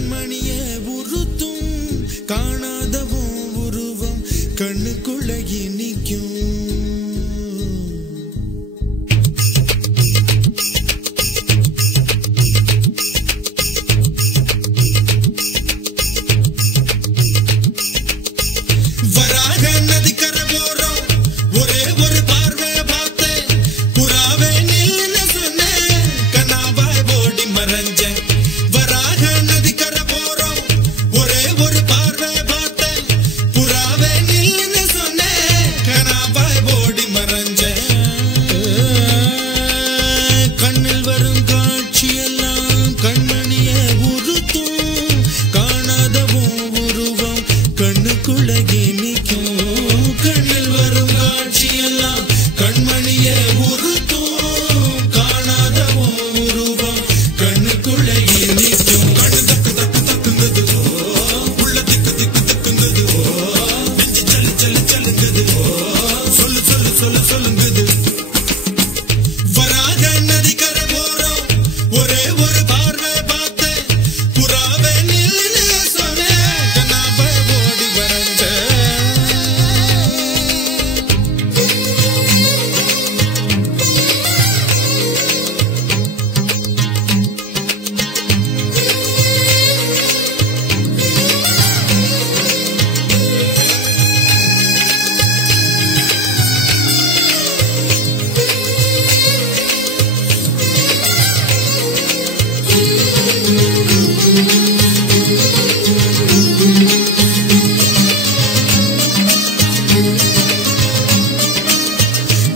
கண்மணிய உறுத்தும் காணாதவும் உருவம் கண்ணுக்குள்ளகி நிற்கும்.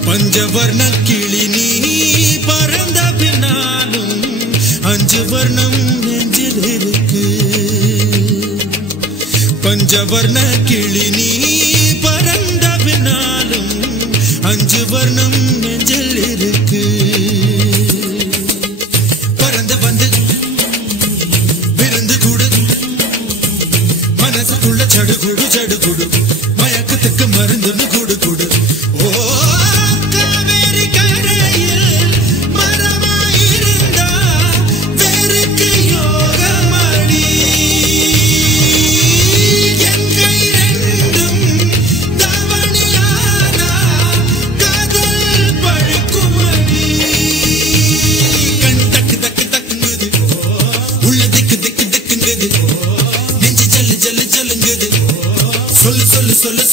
பஞ்சவர்ண கிளி நீ பறந்த பின்னாலும் அஞ்சு வர்ணம் நெஞ்சில் இருக்கு. பஞ்சவர்ண கிளி நீ பறந்த பின்னாலும் அஞ்சு வர்ணம் நெஞ்சில் இருக்கு. பறந்து வந்து விருந்து கூடு மனசுக்குள்ள சடுகுடு சடுகுடு மயக்கத்துக்கு மருந்துன்னு கூடு கூடு. ஓ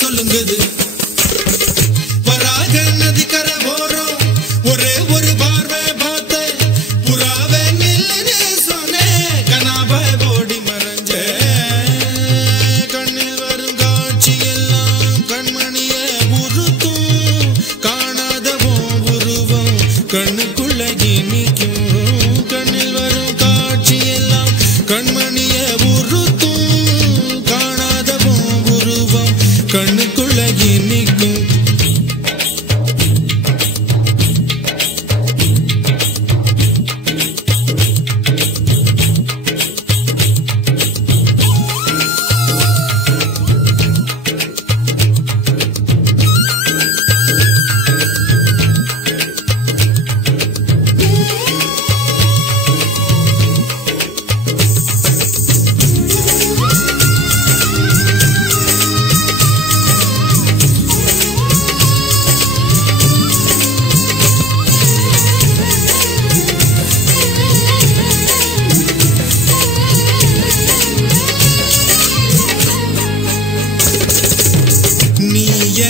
சொல்லுங்குது வராக நதிக்கர ஓரம் ஒரே ஒரு பார்வை பார்த்த புறாவே நில்லுன்னு சொன்னேன் கனாபாய் ஓடி மறைஞ்ச. கண்ணில் வரும் காட்சி எல்லாம் கண்மணிய உறுத்தும் காணாதவும் உருவம் கண்ணுக்குள்ளகி நிற்கும். கண்ணில் வரும் காட்சி எல்லாம் கண்மணிய உறுத்தும் காணாதவும் உருவம் கண்ணுக்குள்ளகி நிற்கும்.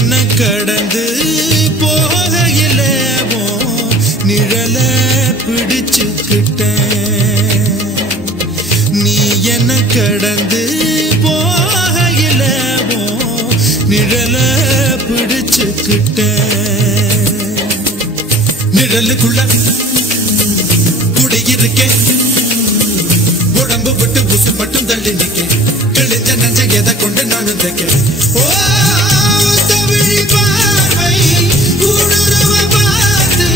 என்ன கடந்து போகையில நிழல பிடிச்சுக்கிட்டேன். நீ என்ன கடந்து போகையில நிழல பிடிச்சுக்கிட்டேன். நிழலுக்குள்ள குடியிருக்கேன் உடம்பு விட்டு உசு மட்டும் தள்ளி நிக்க கிழிஞ்ச நஞ்ச எதை கொண்டு நானும் தைக்க. ஓ பார்வை ஊடுருவ பார்த்து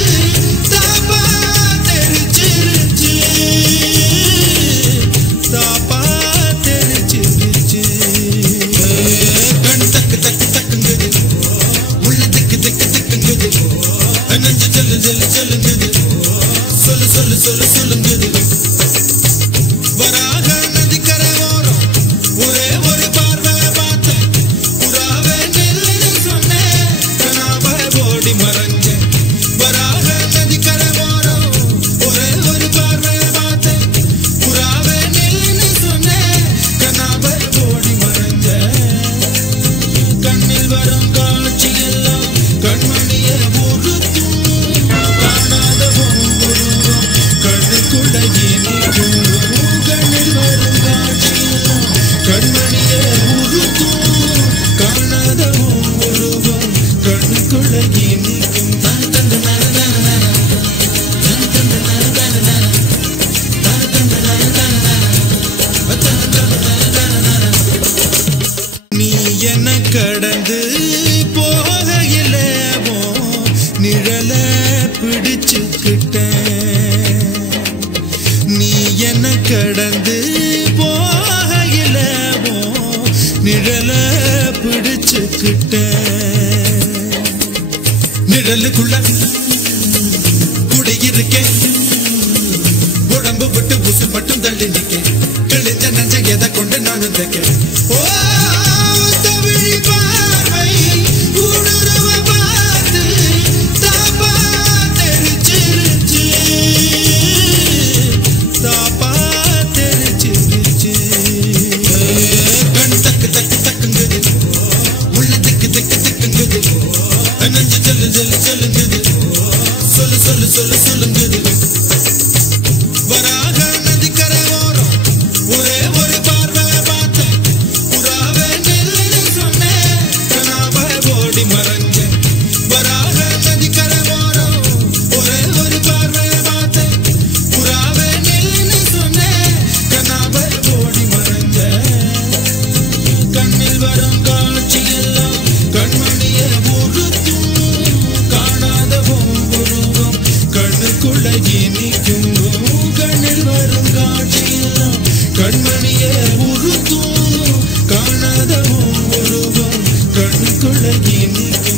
தாப்பா தெரிச்சிருச்சு தாப்பா தெரிச்சிருச்சு. கண் தக்கு தக்கு தக்குங்குது உள்ள திக்கு திக்கு திக்குங்குது நஞ்சு சொல்லு சொல்லு சொல்லுங்குது சொல்லு சொல்லு சொல்லு சொல்லுங்குது. வராக நதிக்கர கடந்து போகையில நிழல பிடிச்சுக்கிட்டேன் நீ என்ன கடந்து போகையில நிழல பிடிச்சுக்கிட்டேன் நிழலுக்குள்ள குடியிருக்கேன் உடம்பு விட்டு உசு மட்டும் தள்ளி நிக்க கிழிஞ்ச நஞ்ச எதை கொண்டு நானும் தைக்க ஓ தமிழ் பார்வை ஊடுருவ பார்த்து தாப்பா தெரிச்சிருச்சு கண் தக்கு தக்கு தக்குங்குது உள்ள திக்கு திக்கு திக்குங்குது நஞ்சு சொல்லு சொல்லு சொல்லுங்குது சொல்லு சொல்லு சொல்லு சொல்லுங்குது வராக நதிக்கரை ஓரம் ஒரே ஒரு பார்வை பார்த்தேன் புறாவே நில்லுன்னு சொன்னேன் கனாவ ஓடி மறைஞ்சேன் வராக நதிக்கரை ஓரம் ஒரே ஒரு பார்வை பார்த்தேன் புறாவே நில்லுன்னு சொன்னேன் கனாவ ஓடி மறைஞ்சேன் கண்ணில் வரும் காட்சி எல்லாம் கண்மணிய உறுத்தும் காணாத உருவம் கண்ணுக்குள்ள இனிக்கும் கண்ணில் வரும் காட்சியெல்லாம் கண்மணியே உறுத்தும் காணாத உருவம் கண்ணுக்குள்ள இனிக்கும்